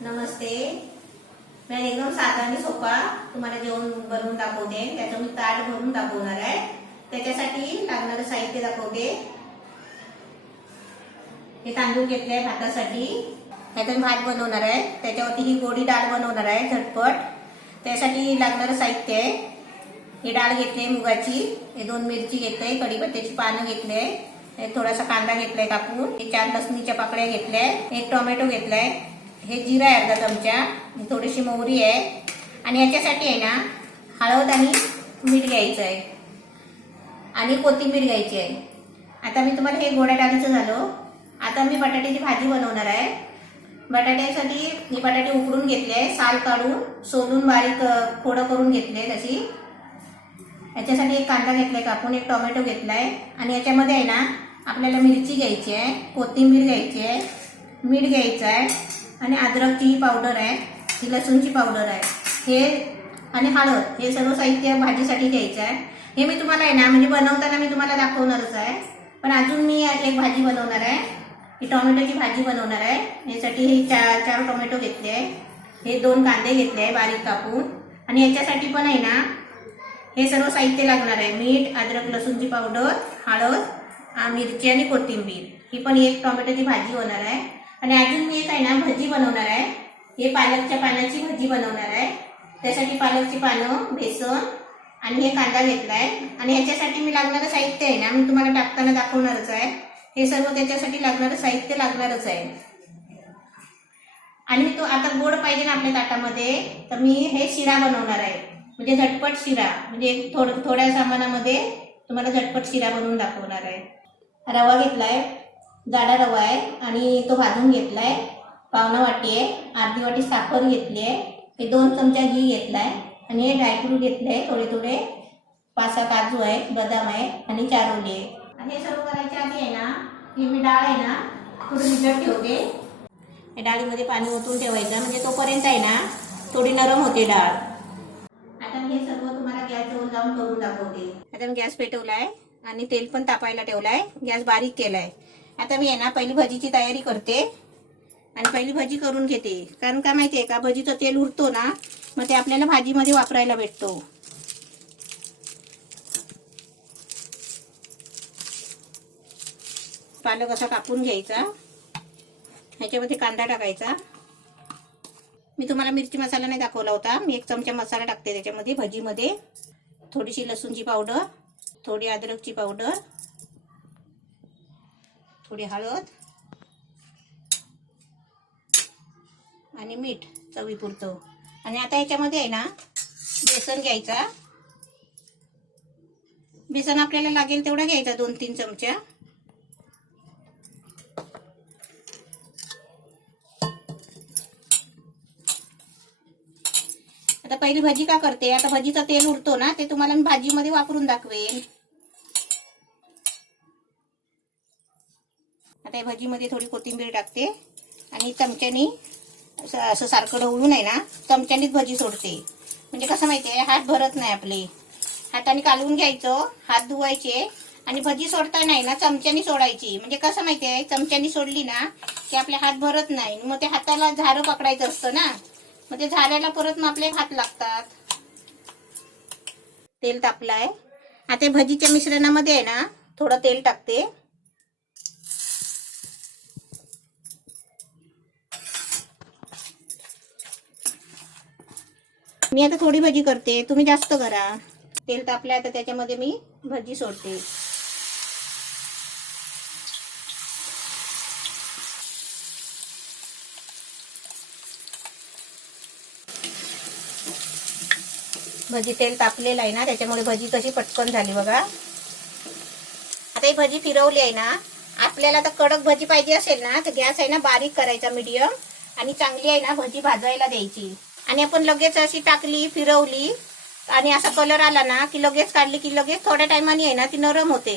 नमस्ते. मैं एकदम साधा आणि सोपा तुम्हाला जेवण बनवून दाखवते. त्याचं मी ताट भरून दाखवणार आहे. त्याच्यासाठी लागणारं साहित्य दाखवते. हे तांदूळ घेतले भातासाठी. त्यात मी भात बनवणार आहे. त्याच्यावरती ही गोडी डाळ बनवणार आहे झटपट. त्यासाठी लागणारं साहित्य आहे. ही डाळ घेतली मुगाची, हे 2 मिरची घेतली, कढीपत्त्याची पानं घेतले, थोडासा कांदा घेतलाय कापून, हे 4 लसणीच्या पाकळ्या घेतल्या, 1 टोमॅटो घेतलाय, हे जिरा आहे अर्धा चमचा, थोडीशी मोहरी आहे आणि याच्यासाठी आहे ना हळद आणि मीठ घ्यायचं आहे आणि कोथिंबीर घ्यायची आहे. आता मी तुम्हाला हे गोड्या डाळीचं झालं. आता मी बटाट्याची भाजी बनवणार आहे. बटाट्यासाठी मी बटाटे उकडून घेतले, साल काढून सोलून बारीक फोडं करून घेतले तशी. याच्यासाठी 1 कांदा घेतलाय कापून, 1 टोमॅटो घेतलाय आणि याच्यामध्ये आहे ना आपल्याला मिरची घ्यायची आहे, कोथिंबीर घ्यायची आहे, मीठ घ्यायचं आहे आणि अद्रकची पावडर आहे, ही लसूणची पावडर आहे, हे आणि हळद, हे सर्व साहित्य भाजीसाठी घ्यायचं आहे. हे मी तुम्हाला आहे ना म्हणजे बनवताना मी तुम्हाला दाखवणारच आहे. पण अजून मी एक भाजी बनवणार आहे, ही टोमॅटोची भाजी बनवणार आहे. यासाठी हे 4 टोमॅटो घेतले आहे, हे 2 कांदे घेतले आहे बारीक कापून आणि याच्यासाठी पण आहे ना हे सर्व साहित्य लागणार आहे. मीठ, अद्रक लसूणची पावडर, हळद, मिरची आणि कोथिंबीर. ही पण एक टोमॅटोची भाजी होणार आहे. आणि अजून मी एक आहे ना भजी बनवणार आहे. हे पालकच्या पानाची भजी बनवणार आहे. त्यासाठी पालकची पानं, बेसन आणि हे कांदा घेतलाय आणि याच्यासाठी मी लागणारं साहित्य आहे ना मी तुम्हाला टाकताना दाखवणारच आहे. हे सर्व त्याच्यासाठी लागणारं साहित्य लागणारच आहे. आणि तो आता गोड पाहिजे ना आपल्या ताटामध्ये, तर मी हे शिरा बनवणार आहे. म्हणजे झटपट शिरा, म्हणजे थोड्या सामानामध्ये तुम्हाला झटपट शिरा बनवून दाखवणार आहे. रवा घेतलाय, जाडा रवा आहे आणि तो भाजून घेतलाय. पावणा वाटी आहे, अर्धी वाटी साखर घेतली आहे, हे 2 चमचा घी घेतलाय आणि हे ड्रायफ्रूट घेतले थोडे 5-6 काजू आहे, बदाम आहे आणि चारोली आहे. आणि हे सर्व करायच्या आधी आहे ना ही मी डाळ आहे ना थोडी भिजत ठेवते. या डाळीमध्ये पाणी ओतून ठेवायचं म्हणजे तोपर्यंत आहे ना थोडी नरम होते डाळ. आता मी हे सर्व तुम्हाला गॅस जवळ जाऊन करून दाखवते. आता मी गॅस पेटवलाय आणि तेल पण तापायला ठेवलाय, गॅस बारीक केलाय. आता मी आहे ना पहिली भजीची तयारी करते आणि पहिली भजी करून घेते. कारण का माहितीये का, भजीचं तेल उरतो ना मग ते आपल्याला भाजीमध्ये वापरायला भेटतो. पालक असा कापून घ्यायचा, ह्याच्यामध्ये कांदा टाकायचा. मी तुम्हाला मिरची मसाला नाही दाखवला होता, मी 1 चमचा मसाला टाकते त्याच्यामध्ये भजीमध्ये. थोडीशी लसूणची पावडर, थोडी अद्रकची पावडर, थोडी हळद आणि मीठ चवीपुरतं. आणि आता याच्यामध्ये आहे ना बेसन घ्यायचा. बेसन आपल्याला लागेल तेवढा घ्यायचा, 2-3 चमचा. आता पहिली भजी का करते, आता भजीचं तेल उरतो ना ते तुम्हाला मी भाजीमध्ये वापरून दाखवेन. आता या भजीमध्ये थोडी कोथिंबीर टाकते आणि चमच्यानी असं सारखं ढवळून आहे ना चमच्यानीच भजी सोडते. म्हणजे कसं माहितीये, हात भरत नाही आपले. हाताने कालवून घ्यायचं, हात धुवायचे आणि भजी सोडताना आहे ना चमच्यानी सोडायची. म्हणजे कसं माहितीये, चमच्यानी सोडली ना की आपले हात भरत नाही. मग ते हाताला झारं पकडायचं असतं ना, मग ते झाऱ्याला परत मग आपले हात लागतात. तेल तापलाय. आता भजीच्या मिश्रणामध्ये आहे ना थोडं तेल टाकते. मी आता थोडी भजी करते, तुम्ही जास्त करा. तेल तापलंय तर त्याच्यामध्ये मी भजी सोडते. भजी तेल तापलेलं आहे ना त्याच्यामुळे भजी कशी पटकन झाली बघा. आता ही भजी फिरवली आहे ना, आपल्याला तर कडक भजी पाहिजे असेल ना तर गॅस आहे ना बारीक करायचा मीडियम आणि चांगली आहे ना भजी भाजायला द्यायची. आणि आपण लगेच अशी टाकली, फिरवली आणि असा कलर आला ना की लगेच काढली की लगेच थोड्या टायमाने आहे ना ती नरम होते.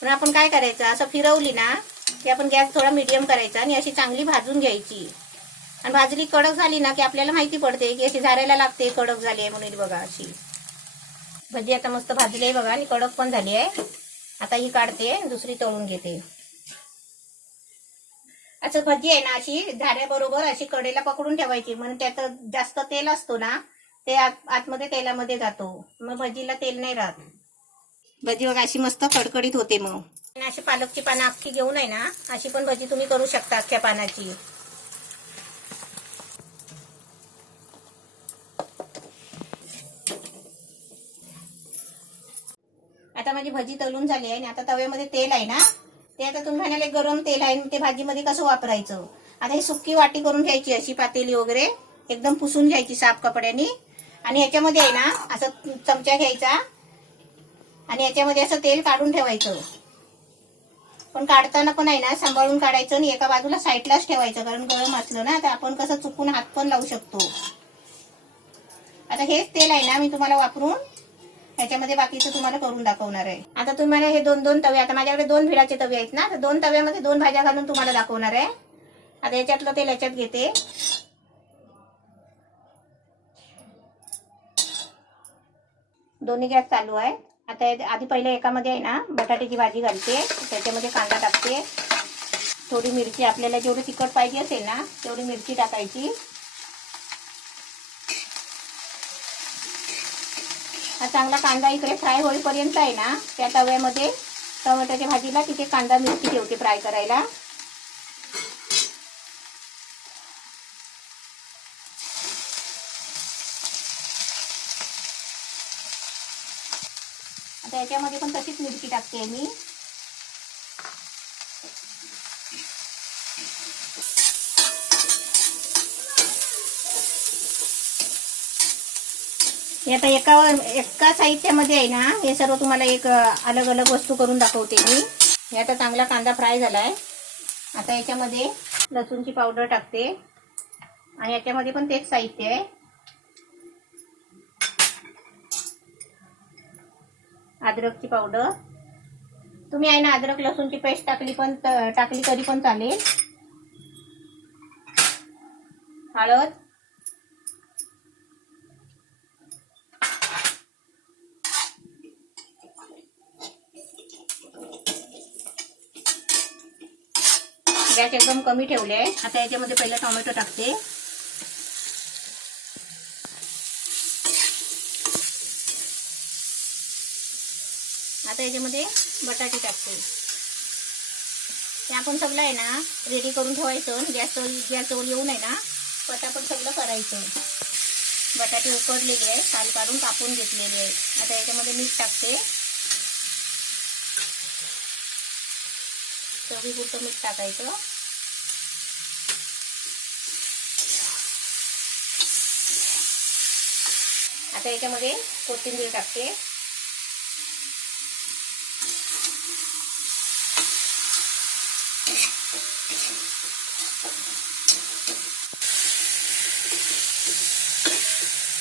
पण आपण काय करायचं, असं फिरवली ना की आपण गॅस थोडा मीडियम करायचा आणि अशी चांगली भाजून घ्यायची. आणि भाजली कडक झाली ना की आपल्याला माहिती पडते की अशी झारायला लागते कडक झाली आहे म्हणून. बघा अशी भजी आता मस्त भाजली आहे बघा आणि कडक पण झाली आहे. आता ही काढते, दुसरी तळून घेते. असं भजी आहे ना अशी झाऱ्याबरोबर अशी कडेला पकडून ठेवायची, म्हणून त्यात जास्त तेल असतो ना, ते आतमध्ये तेलामध्ये जातो, मग भजीला तेल नाही राहत. भजी बघा अशी मस्त कडकडीत होते. मग अशी पालकची पानं अख्खी घेऊन आहे ना, अशी पण भजी तुम्ही करू शकता अख्ख्या पानाची. आता माझी भजी तळून झाली आहे आणि आता तव्यामध्ये तेल आहे ना, ते आता तुम्ही म्हणाले गरम तेल आहे, ते भाजीमध्ये कसं वापरायचं. आता ही सुक्की वाटी करून घ्यायची, अशी पातेली वगैरे एकदम पुसून घ्यायची साफ कपड्याने, आणि ह्याच्यामध्ये आहे ना असं चमचा घ्यायचा आणि याच्यामध्ये असं तेल काढून ठेवायचं. पण काढताना पण आहे ना सांभाळून काढायचं आणि एका बाजूला साईडलाच ठेवायचं, कारण गरम असलं ना तर आपण कसं चुकून हात पण लावू शकतो. आता हेच तेल आहे ना मी तुम्हाला वापरून ह्याच्यामध्ये बाकीचं तुम्हाला करून दाखवणार आहे. आता तुम्हाला हे दोन दोन तवे, आता माझ्याकडे 2 भिडाचे तवे आहेत ना, तर 2 तव्यामध्ये 2 भाज्या घालून तुम्हाला दाखवणार आहे. आता याच्यातलं तेल याच्यात घेते. दोन्ही गॅस चालू आहे. आता आधी पहिले एकामध्ये आहे ना बटाट्याची भाजी घालते, त्याच्यामध्ये कांदा टाकते, थोडी मिरची, आपल्याला जेवढी तिखट पाहिजे असेल ना तेवढी मिरची टाकायची. हा चांगला कांदा इकडे फ्राय होईपर्यंत आहे ना त्या तव्यामध्ये टोमॅटोच्या भाजीला तिथे कांदा मिरची ठेवते फ्राय करायला. आता याच्यामध्ये पण तशीच मिरची टाकते मी. आता एका साहित्यामध्ये आहे ना हे सर्व तुम्हाला एक अलग अलग वस्तू करून दाखवते मी. हे आता चांगला कांदा फ्राय झालाय. आता याच्यामध्ये लसूणची पावडर टाकते आणि याच्यामध्ये पण तेच साहित्य आहे. अद्रकची पावडर, तुम्ही आहे ना अद्रक लसूणची पेस्ट टाकली तरी पण चालेल. हळद, गॅस एकदम कमी ठेवले आहे. आता याच्यामध्ये पहिला टोमॅटो टाकते. आता याच्यामध्ये बटाटे टाकते. ते आपण सगळं आहे ना रेडी करून ठेवायचं. गॅसवर येऊन आहे ना पटापट सगळं करायचं. बटाटे उकडलेले आहे, साल काढून कापून घेतलेले आहे. आता याच्यामध्ये मीठ टाकते, चवीपुरतं मीठ टाकायचं. आता याच्यामध्ये कोथिंबीर टाकते.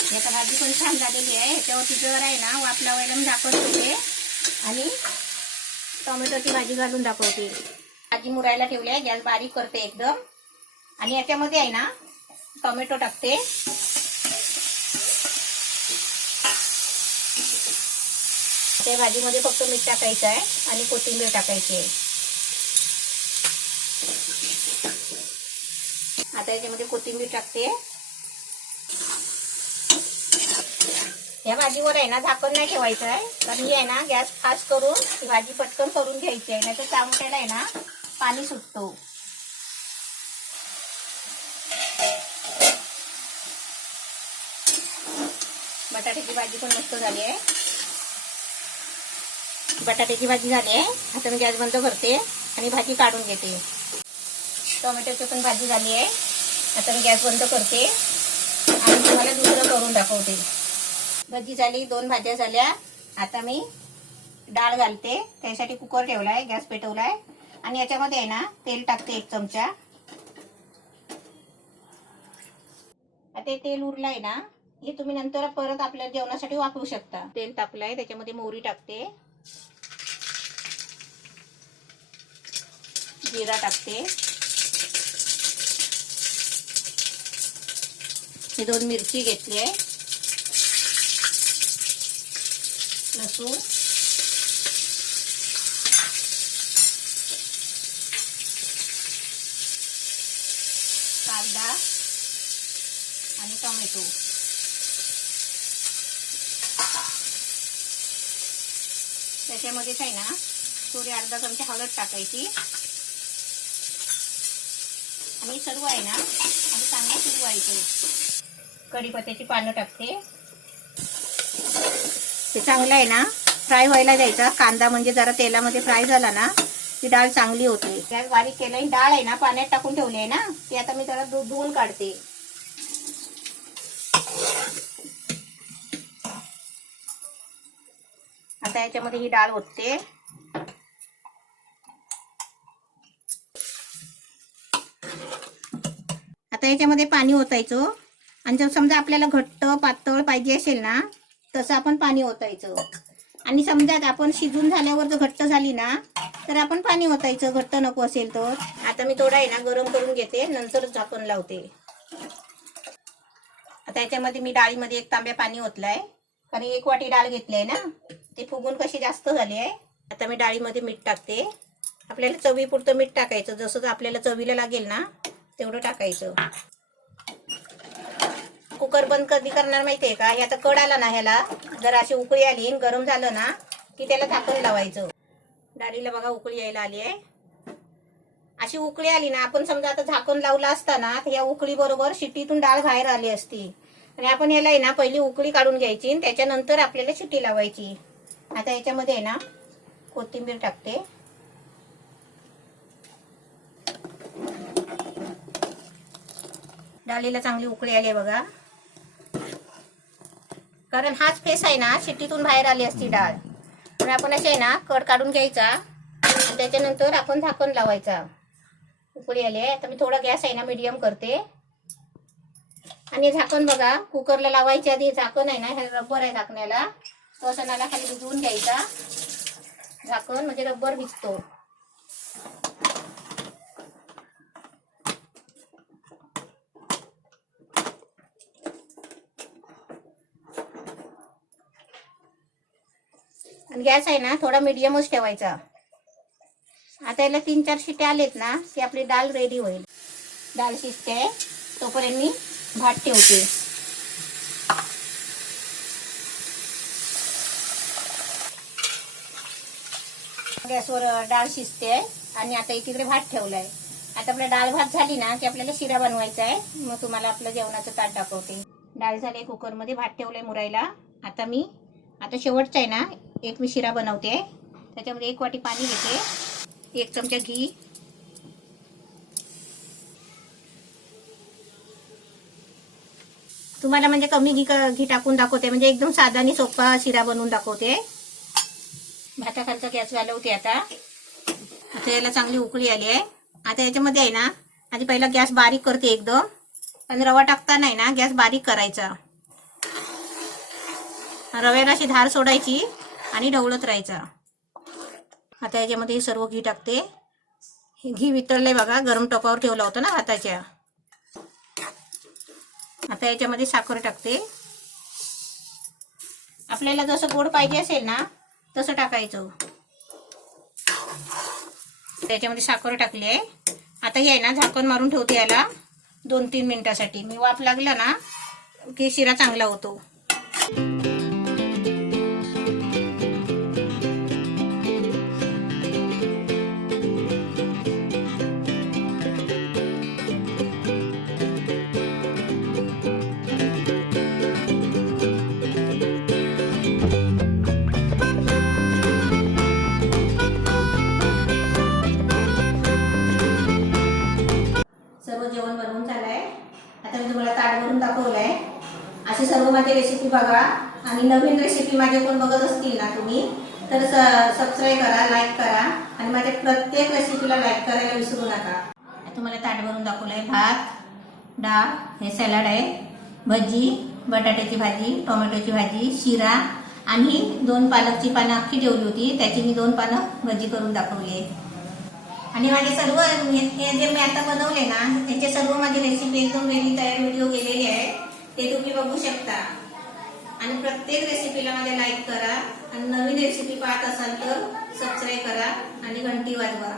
आता भाजी पण छान झालेली आहे. ह्याच्यावरती जर आहे ना वाफ लावायला मी झाकण ठेवते आणि टोमॅटोची भाजी घालून दाखवते. भाजी मुरायला ठेवली आहे, गॅस बारीक करते एकदम, आणि याच्यामध्ये आहे ना टोमॅटो टाकते. त्या भाजीमध्ये फक्त मीठ टाकायचं आहे आणि कोथिंबीर टाकायची आहे. आता याच्यामध्ये कोथिंबीर टाकते. या भाजीवर आहे ना झाकण नाही ठेवायचं आहे, कारण ही आहे ना गॅस फास्ट करून ही भाजी पटकन करून घ्यायची आहे, नाही तर टमाट्याला आहे ना पाणी सुटतो. बटाट्याची भाजी पण मस्त झाली आहे. बटाट्याची भाजी झाली आहे. आता मी गॅस बंद करते आणि भाजी काढून घेते. टोमॅटोची पण भाजी झाली आहे. आता मी गॅस बंद करते आणि तुम्हाला दुसरं करून दाखवते. भाजी झाली, 2 भाज्या झाल्या. आता मी डाळ घालते. त्यासाठी कुकर ठेवलाय, गॅस पेटवलाय आणि याच्यामध्ये आहे ना तेल टाकते 1 चमचा. आता तेल उरलंय ना, हे तुम्ही नंतर परत आपल्या जेवणासाठी वापरू शकता. तेल तापलंय, त्याच्यामध्ये मोहरी टाकते, जिरा टाकते, ही 2 मिरची घेतली आहे, लसूण, आणि टोमॅटो. त्याच्यामध्येच आहे ना थोडी अर्धा चमचा हळद टाकायची आणि सर्व आहे ना आणि चांगलं शिजवायचं. कढीपत्त्याची पानं टाकते. ते चांगलं आहे ना फ्राय व्हायला द्यायचा. कांदा म्हणजे जरा तेलामध्ये फ्राय झाला ना ती डाळ चांगली होते. गॅस बारीक केलाय. डाळ आहे ना पाण्यात टाकून ठेवली आहे ना ती आता मी जरा धुवून काढते. आता याच्यामध्ये ही डाळ ओतते. आता याच्यामध्ये पाणी ओतायचं आणि जर समजा आपल्याला घट्ट पातळ पाहिजे असेल ना तसं आपण पाणी ओतायचं. आणि समजा आपण शिजून झाल्यावर जर घट्ट झाली ना तर आपण पाणी ओतायचं, घट्ट नको असेल तर. आता मी थोडा आहे ना गरम करून घेते, नंतर झाकण लावते. आता याच्यामध्ये मी डाळीमध्ये 1 तांब्या पाणी ओतलाय कारण 1 वाटी डाळ घेतली आहे ना, ते फुगून कशी जास्त झाली आहे. आता मी डाळीमध्ये मीठ टाकते. आपल्याला चवीपुरतं मीठ टाकायचं, जसं आपल्याला चवीला लागेल ना तेवढं टाकायचं. कुकर बंद कधी करणार माहितीये का? हे आता कड आला ना ह्याला, जर अशी उकळी आली गरम झालं ना की त्याला झाकण लावायचं. डाळीला बघा उकळी यायला आली आहे. अशी उकळी आली ना, आपण समजा आता झाकण लावलं असताना या उकळी बरोबर शिट्टीतून डाळ बाहेर आली असती. आणि आपण याला आहे ना पहिली उकळी काढून घ्यायची आणि त्याच्यानंतर आपल्याला शिट्टी लावायची. आता याच्यामध्ये आहे ना कोथिंबीर टाकते. डाळीला चांगली उकळी आली बघा, कारण हाच फेस आहे ना शिट्टीतून बाहेर आली असती डाळ. आणि आपण असे आहे ना कड काढून घ्यायचा आणि त्याच्यानंतर आपण झाकण लावायचा. उकळी आली आहे. आता मी थोडा गॅस आहे ना मीडियम करते. आणि झाकण बघा कुकरला लावायच्या आधी झाकण आहे ना हे रबर आहे झाकण्याला, तो असं नाला खाली भिजवून घ्यायचा. झाकण म्हणजे रबर भिजतो. आणि गॅस आहे ना थोडा मीडियमच ठेवायचा. आता याला 3-4 शिट्ट्या आलेत ना की आपली डाळ रेडी होईल. डाळ शिजते तोपर्यंत मी भात ठेवते. गॅसवर डाळ शिजते आणि आता एकीकडे भात ठेवलाय. आता आपल्या डाळ भात झाली ना की आपल्याला शिरा बनवायचा आहे. मग तुम्हाला आपलं जेवणाचं ताट दाखवते. डाळ झाली, कुकरमध्ये भात ठेवलाय मुरायला. आता शेवटचा आहे ना एक मी शिरा बनवते. त्याच्यामध्ये 1 वाटी पाणी घेते, 1 चमचा घी, तुम्हाला म्हणजे कमी घी टाकून दाखवते, म्हणजे एकदम साधा आणि सोपा शिरा बनवून दाखवते. भाताखालचा गॅस घालवते. आता याला चांगली उकळी आली आहे. आता याच्यामध्ये आहे ना आधी पहिला गॅस बारीक करते एकदम, आणि रवा टाकताना आहे ना गॅस बारीक करायचा. रव्याला अशी धार सोडायची आणि ढवळत राहायचा. आता याच्यामध्ये सर्व घी टाकते. घी वितळलंय बघा, गरम टोपावर ठेवलं होतं ना भाताच्या. आता याच्यामध्ये साखर टाकते. आपल्याला जसं गोड पाहिजे असेल ना तसं टाकायचं. त्याच्यामध्ये साखर टाकली आहे. आता हे आहे ना झाकण मारून ठेवते याला 2-3 मिनिटासाठी. मी वाफ लागला ना की शिरा चांगला होतो. सर्व जेवण बनवून झालंय. आता मी तुम्हाला ताट भरून दाखवलंय. असे सर्व माझे रेसिपी बघा. आणि नवीन रेसिपी माझे कोण बघत असतील ना तुम्ही तर सबस्क्राईब करा, लाईक करा आणि माझ्या प्रत्येक रेसिपीला लाईक करायला विसरू नका. तुम्हाला ताट भरून दाखवलंय. भात, डाळ, हे सॅलड आहे, भजी, बटाट्याची भाजी, टोमॅटोची भाजी, शिरा आणि 2 पालकची पानं अख्खी ठेवली होती, त्याची मी 2 पानं भजी करून दाखवली आहे. आणि माझे सर्व हे जे मी आता बनवले ना त्याचे सर्व माझी रेसिपी एकदम रेडी तयार व्हिडिओ केलेली आहे, ते तुम्ही बघू शकता. आणि प्रत्येक रेसिपीला माझे लाईक करा आणि नवीन रेसिपी पाहत असाल तर सबस्क्राईब करा आणि घंटी वाजवा.